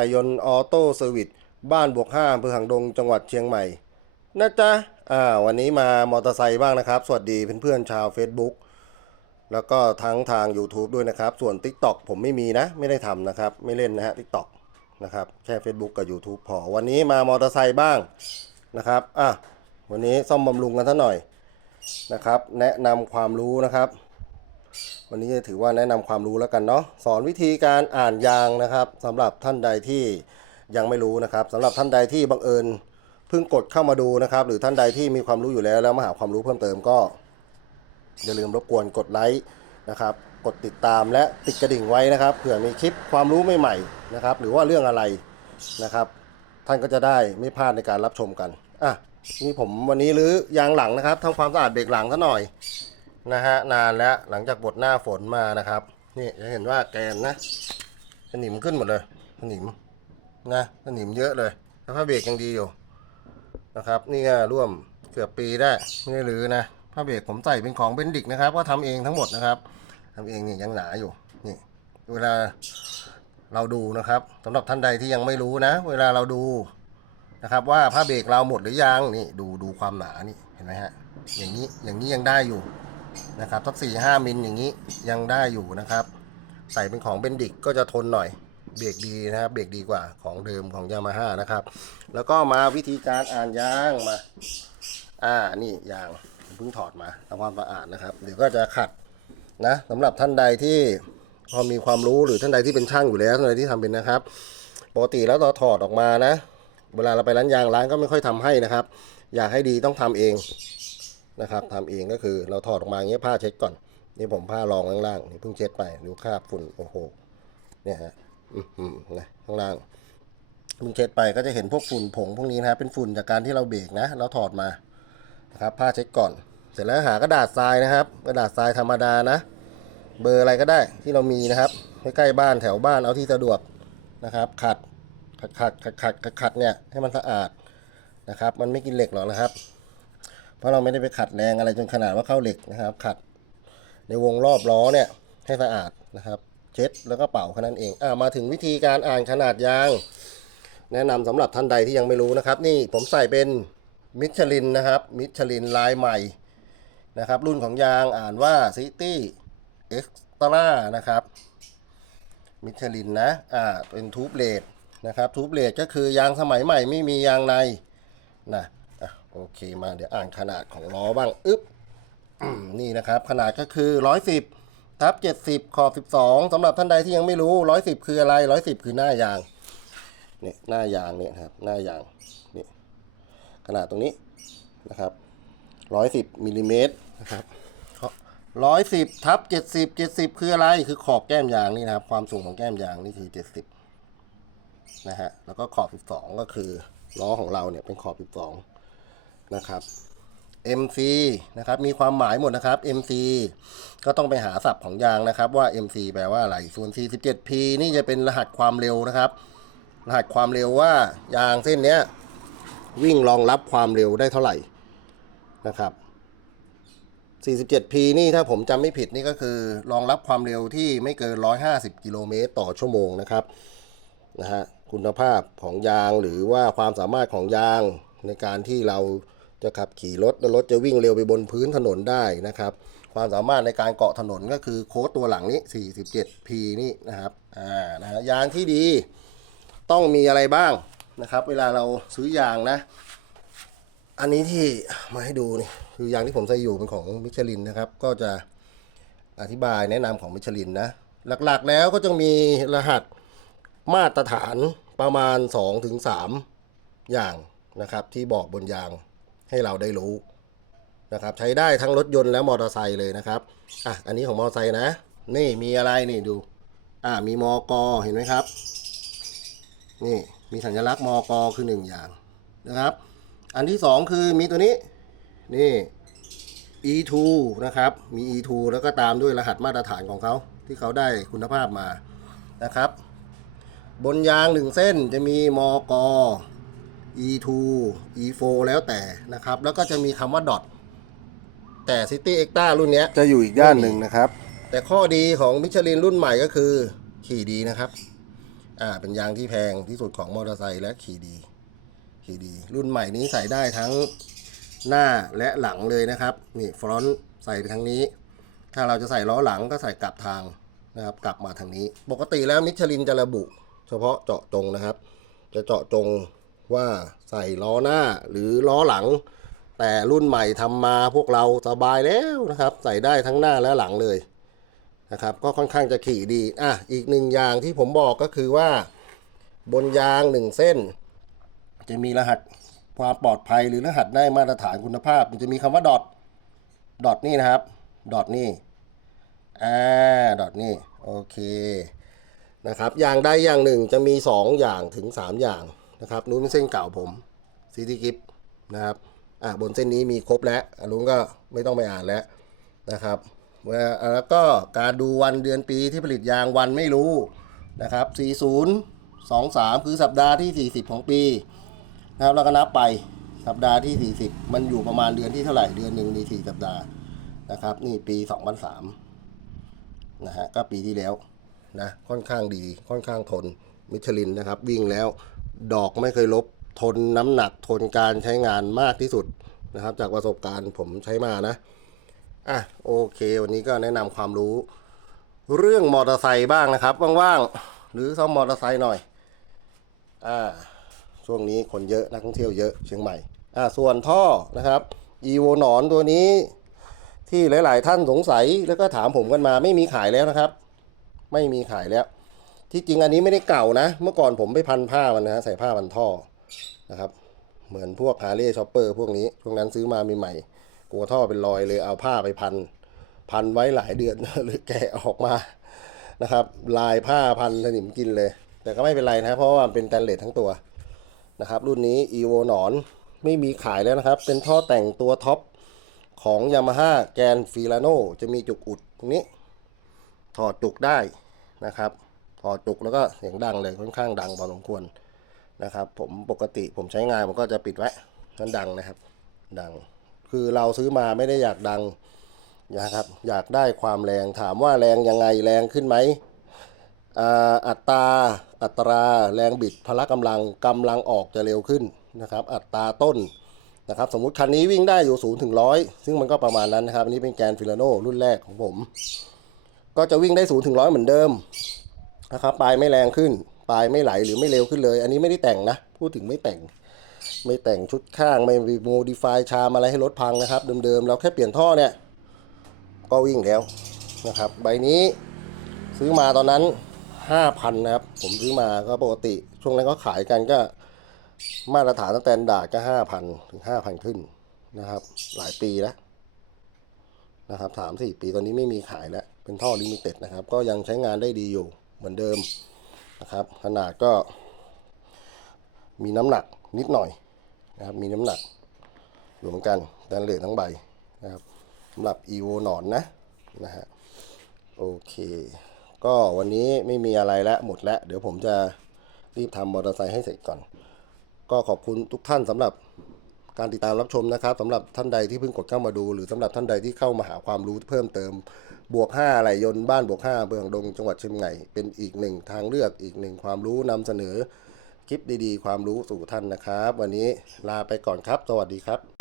อะไรยนต์ออโต้เซอร์วิสบ้านบวกห้าอำเภอหางดงจังหวัดเชียงใหม่นะจ๊ะอ่าวันนี้มามอเตอร์ไซค์บ้างนะครับ สวัสดีเพื่อนๆชาว Facebook แล้วก็ทั้งทาง YouTube ด้วยนะครับ ส่วน TikTok ผมไม่มีนะ ไม่ได้ทำนะครับ ไม่เล่นนะฮะ TikTok นะครับ แค่ Facebook กับ YouTube พอ วันนี้มามอเตอร์ไซค์บ้างนะครับ อะ วันนี้ซ่อมบำรุงกันซะหน่อยนะครับ แนะนำความรู้นะครับ วันนี้จะถือว่าแนะนำความรู้แล้วกันเนาะสอนวิธีการอ่านยางนะครับสำหรับท่านใดที่ยังไม่รู้นะครับสำหรับท่านใดที่บังเอิญเพิ่งกดเข้ามาดูนะครับ หรือท่านใดที่มีความรู้อยู่แล้วแล้วมาหาความรู้เพิ่มเติมก็ อย่าลืมรบกวนกดไลค์นะครับ กดติดตามและติดกระดิ่งไว้นะครับเผื่อมีคลิปความรู้ใหม่ๆนะครับ หรือว่าเรื่องอะไรนะครับ ท่านก็จะได้ไม่พลาดในการรับชมกันอะนี่ผมวันนี้รื้อยางหลังนะครับทำความสะอาดเบรกหลังซะหน่อย นะฮะนานแล้วหลังจากบทหน้าฝนมานะครับ นี่จะเห็นว่าแกนนะสนิมขึ้นหมดเลยสนิมนะสนิมเยอะเลยแล้วผ้าเบรกยังดีอยู่นะครับ นี่ก็ร่วมเกือบปีได้ไม่ได้รื้อนะผ้าเบรกผมใส่เป็นของเบนดิกนะครับ ก็ทำเองทั้งหมดนะครับทำเองนี่ยังหนาอยู่นี่เวลาเราดูนะครับสำหรับท่านใดที่ยังไม่รู้นะ เวลาเราดูนะครับ ว่าผ้าเบรกเราหมดหรือยังนี่ดูดูความหนานี่เห็นไหมฮะอย่างนี้อย่างนี้ยังได้อยู่ นะครับสักสี่ห้ามิลอย่างนี้ยังได้อยู่นะครับ ใส่เป็นของเบนดิกก็จะทนหน่อย เบรกดีนะครับเบรกดีกว่าของเดิมของยามาฮ่านะครับ แล้วก็มาวิธีการอ่านยางมา อ่านี่ยางเพิ่งถอดมาทำความสะอาดนะครับ เดี๋ยวก็จะขัดนะสำหรับท่านใดที่พอมีความรู้หรือท่านใดที่เป็นช่างอยู่แล้วท่านใดที่ทำเป็นนะครับปกติแล้วเราถอดออกมานะ เวลาเราไปร้านยางร้านก็ไม่ค่อยทำให้นะครับ อยากให้ดีต้องทำเอง นะครับทำเองก็คือเราถอดออกมาอย่างเงี้ยผ้าเช็ดก่อน นี่ผมผ้ารองข้างล่างนี่เพิ่งเช็ดไปดูคราบฝุ่นโอ้โหเนี่ยฮะอือหือนะข้างล่างเพิ่งเช็ดไปก็จะเห็นพวกฝุ่นผงพวกนี้นะครับเป็นฝุ่นจากการที่เราเบรกนะ เราถอดมานะครับผ้าเช็ดก่อน เสร็จแล้วหากระดาษทรายนะครับ กระดาษทรายธรรมดานะ เบอร์อะไรก็ได้ที่เรามีนะครับใกล้ๆบ้านแถวบ้านเอาที่สะดวกนะครับ ขัดขัดขัดขัดขัดขัดขัดเนี่ยให้มันสะอาดนะครับ มันไม่กินเหล็กหรอกนะครับ เพราะเราไม่ได้ไปขัดแรงอะไรจนขนาดว่าเข้าเหล็กนะครับ ขัดในวงรอบล้อเนี่ยให้สะอาดนะครับ เช็ดแล้วก็เป่าแค่นั้นเองอ่ามาถึงวิธีการอ่านขนาดยาง แนะนำสำหรับท่านใดที่ยังไม่รู้นะครับ นี่ผมใส่เป็นมิชลินนะครับ มิชลินลายใหม่นะครับ รุ่นของยางอ่านว่าซิตี้เอ็กซ์ตร้านะครับมิชลินนะ อ่า เป็นทูบเลดนะครับ ทูบเลดก็คือยางสมัยใหม่ไม่มียางในนะ โอเคมาเดี๋ยวอ่านขนาดของล้อบ้างอึ๊บนี่นะครับ ขนาดก็คือ 110ทับ70 ขอบ 12สำหรับท่านใดที่ยังไม่รู้ 110 คืออะไร 110 คือหน้ายางเนี่ยหน้ายางเนี่ยครับ หน้ายางนี่ขนาดตรงนี้นะครับ 110มิลลิเมตรนะครับร้อยสิบทับเจ็ดสิบเจ็ดสิบคืออะไรคือขอบแก้มยางนี่นะครับ ความสูงของแก้มยางนี่คือเจ็ดสิบนะฮะแล้วก็ขอบสิบสองก็คือล้อของเราเนี่ยเป็นขอบสิบสอง นะครับ MC นะครับมีความหมายหมดนะครับ MC ก็ต้องไปหาศัพท์ของยางนะครับว่า MC แปลว่าอะไรส่วน 47P นี่จะเป็นรหัสความเร็วนะครับ รหัสความเร็วว่ายางเส้นเนี้ยวิ่งรองรับความเร็วได้เท่าไหร่นะครับ 47P นี่ถ้าผมจำไม่ผิดนี่ก็คือรองรับความเร็วที่ไม่เกิน 150 กิโลเมตรต่อชั่วโมงนะครับนะฮะคุณภาพของยางหรือว่าความสามารถของยางในการที่เรา จะขับขี่รถแล้วรถจะวิ่งเร็วไปบนพื้นถนนได้นะครับ ความสามารถในการเกาะถนนก็คือโค้ดตัวหลังนี้ 47P นี่นะครับอ่านะฮะยางที่ดีต้องมีอะไรบ้างนะครับ เวลาเราซื้อยางนะ อันนี้ที่มาให้ดูนี่คือยางที่ผมใส่อยู่เป็นของมิชลินนะครับ ก็จะอธิบายแนะนำของมิชลินนะ หลักๆแล้วก็จะมีรหัสมาตรฐานประมาณ 2-3ถึง3อย่างนะครับ ที่บอกบนยาง ให้เราได้รู้นะครับ ใช้ได้ทั้งรถยนต์และมอเตอร์ไซค์เลยนะครับอะอันนี้ของมอเตอร์ไซค์นะ นี่มีอะไรนี่ดูอ่ามีมอกอเห็นไหมครับ นี่มีสัญลักษณ์มอกอคือหนึ่งอย่างนะครับ อันที่สองคือมีตัวนี้นี่ E2 นะครับมี E2 แล้วก็ตามด้วยรหัสมาตรฐานของเขาที่เขาได้คุณภาพมานะครับ บนยางหนึ่งเส้นจะมีมอก E2 E4 แล้วแต่นะครับ แล้วก็จะมีคำว่าดอทแต่ City e x t r a รุ่นเนี้ย จะอยู่อีกด้านหนึ่งนะครับ แต่ข้อดีของมิชลินรุ่นใหม่ก็คือ ขี่ดีนะครับ อ่า เป็นยางที่แพงที่สุดของมอเตอร์ไซค์และขี่ดี ขี่ดี รุ่นใหม่นี้ใส่ได้ทั้งหน้าและหลังเลยนะครับ นี่ฟรอนต์ใส่ไปทางนี้ ถ้าเราจะใส่ล้อหลังก็ใส่กลับทางนะครับ กลับมาทางนี้ ปกติแล้วมิชลินจะระบุ เฉพาะเจาะจงนะครับ จะเจาะจง ว่าใส่ล้อหน้าหรือล้อหลัง แต่รุ่นใหม่ทำมาพวกเราสบายแล้วนะครับ ใส่ได้ทั้งหน้าและหลังเลยนะครับ ก็ค่อนข้างจะขี่ดีอะอีกหนึ่งอย่างที่ผมบอกก็คือว่า บนยางหนึ่งเส้น จะมีรหัสความปลอดภัยหรือรหัสได้มาตรฐานคุณภาพ มันจะมีคำว่าดอทดอทนี่นะครับดอทนี่อ่าดอทนี่โอเคนะครับอย่างใดอย่างหนึ่งจะมี 2 อย่างถึง 3 อย่าง นะครับนู้นเส้นเก่าผมซีทีกิฟนะครับอ่าบนเส้นนี้มีครบแล้วอันนู้นก็ไม่ต้องไปอ่านแล้วนะครับแล้วก็การดูวันเดือนปีที่ผลิตยางวันไม่รู้นะครับ 40 23 คือสัปดาห์ที่ 40 ของปีนะครับเราก็นับไปสัปดาห์ที่ 40 มันอยู่ประมาณเดือนที่เท่าไหร่เดือนหนึ่งมี4สัปดาห์นะครับ นี่ปี 2003นะฮะก็ปีที่แล้วนะค่อนข้างดีค่อนข้างทนมิชลินนะครับ วิ่งแล้ว ดอกไม่เคยลบ ทนน้ำหนักทนการใช้งานมากที่สุดนะครับ จากประสบการณ์ผมใช้มานะอะโอเค วันนี้ก็แนะนำความรู้ เรื่องมอเตอร์ไซค์บ้างนะครับว่างๆหรือซ่อมมอเตอร์ไซค์หน่อยอ่าช่วงนี้คนเยอะนักท่องเที่ยวเยอะเชียงใหม่อ่าส่วนท่อนะครับอีโวหนอนตัวนี้ที่หลาย ๆ ท่านสงสัยแล้วก็ถามผมกันมาไม่มีขายแล้วนะครับ ไม่มีขายแล้ว ที่จริงอันนี้ไม่ได้เก่านะ เมื่อก่อนผมไปพันผ้ามันนะฮะใส่ผ้าพันท่อนะครับ เหมือนพวกฮาร์เลย์ช็อปเปอร์พวกนี้ช่วงนั้นซื้อมาใหม่ๆกลัวท่อเป็นรอยเลยเอาผ้าไปพัน พันไว้หลายเดือนเลยแกะออกมานะครับ ลายผ้าพันสนิมกินเลย แต่ก็ไม่เป็นไรนะ เพราะว่าเป็นแตนเลสทั้งตัวนะครับ รุ่นนี้ EVO หนอนไม่มีขายแล้วนะครับ เป็นท่อแต่งตัวท็อปของ Yamaha แกนฟิลาโนจะมีจุกอุดตรงนี้ ถอดจุกได้นะครับ ถอจุกแล้วก็เสียงดังเลยค่อนข้างดังพอสมควรนะครับ ผมปกติผมใช้งานผมก็จะปิดไว้นั้นดังนะครับ ดังคือเราซื้อมาไม่ได้อยากดังนะครับ อยากได้ความแรงถามว่าแรงยังไงแรงขึ้นไหมอัตราอัตราแรงบิดพละกำลังกำลังออกจะเร็วขึ้นนะครับ อัตราต้นนะครับ สมมุติคันนี้วิ่งได้อยู่0ถึง100 ซึ่งมันก็ประมาณนั้นนะครับ อันนี้เป็นแกนฟิลาโนรุ่นแรกของผม ก็จะวิ่งได้0ถึง100 เหมือนเดิม นะครับปลายไม่แรงขึ้น ปลายไม่ไหลหรือไม่เร็วขึ้นเลย อันนี้ไม่ได้แต่งนะ พูดถึงไม่แต่ง ไม่แต่งชุดข้างไม่มีโมดิฟายชามอะไรให้รถพังนะครับ เดิมๆเราแค่เปลี่ยนท่อเนี่ย ก็วิ่งแล้วนะครับ ใบนี้ซื้อมาตอนนั้นห้าพันนะครับ ผมซื้อมาก็ปกติ ช่วงนั้นก็ขายกันก็มาตรฐานสแตนดาร์ดก็ห้าพันถึงห้าพันขึ้นนะครับ หลายปีแล้วนะครับสามสี่ปีตอนนี้ไม่มีขายแล้ว เป็นท่อลิมิเต็ดนะครับ ก็ยังใช้งานได้ดีอยู่ เหมือนเดิมนะครับ ขนาดก็มีน้ำหนักนิดหน่อยนะครับ มีน้ำหนักอยู่เหมือนกันแดนเลททั้งใบนะครับสำหรับ EVO หนอนนะนะฮะโอเค ก็วันนี้ไม่มีอะไรแล้วหมดแล้ว เดี๋ยวผมจะรีบทำมอเตอร์ไซค์ให้เสร็จก่อน ก็ขอบคุณทุกท่านสำหรับ การติดตามรับชมนะครับสำหรับท่านใดที่เพิ่งกดเข้ามาดู หรือสำหรับท่านใดที่เข้ามาหาความรู้เพิ่มเติม บวก5อะไรยนต์บ้านบวก5เบืองดงจังหวัดเชียงใหม่เป็นอีกหนึ่งทางเลือกอีกหนึ่งความรู้นำเสนอคลิปดีๆ ความรู้สู่ท่านนะครับ วันนี้ลาไปก่อนครับ สวัสดีครับ